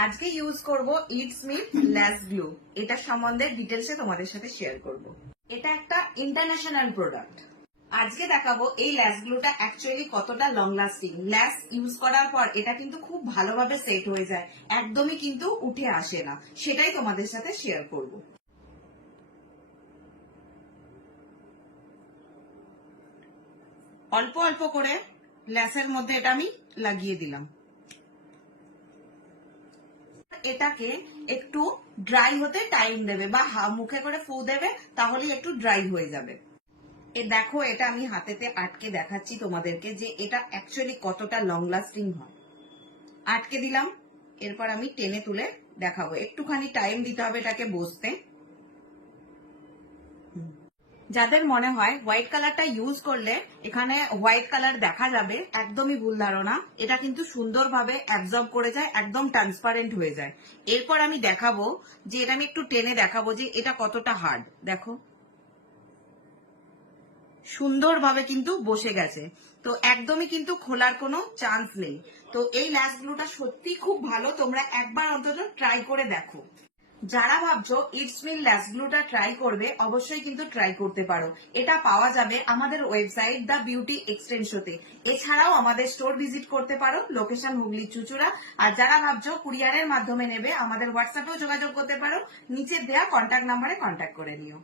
আজকে ইউজ করব it's me ল্যাশ গ্লু। এটা সম্বন্ধে ডিটেলসে তোমাদের সাথে শেয়ার করব। এটা একটা ইন্টারন্যাশনাল প্রোডাক্ট। আজকে দেখাবো এই ল্যাশ গ্লুটা অ্যাকচুয়ালি কতটা লং লাস্টিং। ল্যাশ ইউজ করার পর এটা কিন্তু খুব ভালোভাবে সেট হয়ে যায়, একদমই কিন্তু উঠে আসে না। সেটাই তোমাদের সাথে শেয়ার করব। অল্প অল্প করে ল্যাশের মধ্যে এটা আমি লাগিয়ে দিলাম। এটাকে একটু ড্রাই হতে টাইম দেবে বা মুখে করে ফু দেবে, তাহলেই একটু ড্রাই হয়ে যাবে। দেখো, এটা আমি হাতেতে আটকে দেখাচ্ছি তোমাদেরকে যে এটা অ্যাকচুয়ালি কতটা লং লাস্টিং হয়। আটকে দিলাম, এরপর আমি টেনে তুলে দেখাবো। একটুখানি টাইম দিতে হবে এটাকে বসতে। যাদের মনে হয় হোয়াইট কালারটা ইউজ করলে এখানে হোয়াইট কালার দেখা যাবে, একদমই ভুল ধারণা। এটা কিন্তু সুন্দরভাবে অ্যাবজর্ব করে যায়, একদম ট্রান্সপারেন্ট হয়ে যায়। এরপর আমি দেখাবো যে এটা আমি একটু টেনে দেখাবো যে এটা কতটা হার্ড। দেখো, সুন্দরভাবে কিন্তু বসে গেছে। তো একদমই কিন্তু খোলার কোনো চান্স নেই। তো এই ল্যাশ গ্লুটা সত্যি খুব ভালো, তোমরা একবার অন্তত ট্রাই করে দেখো। যারা ভাবছো ইটস মিল ল্যাশ গ্লুটা ট্রাই করবে, অবশ্যই কিন্তু ট্রাই করতে পারো। এটা পাওয়া যাবে আমাদের ওয়েবসাইট দ্য বিউটি এক্সটেনশোতে। এছাড়াও আমাদের স্টোর ভিজিট করতে পারো, লোকেশন হুগলি চুচুড়া। আর যারা ভাবছো কুরিয়ারের মাধ্যমে নেবে, আমাদের হোয়াটসঅ্যাপেও যোগাযোগ করতে পারো, নিচে দেওয়া কন্ট্যাক্ট নাম্বারে কন্ট্যাক্ট করে নিও।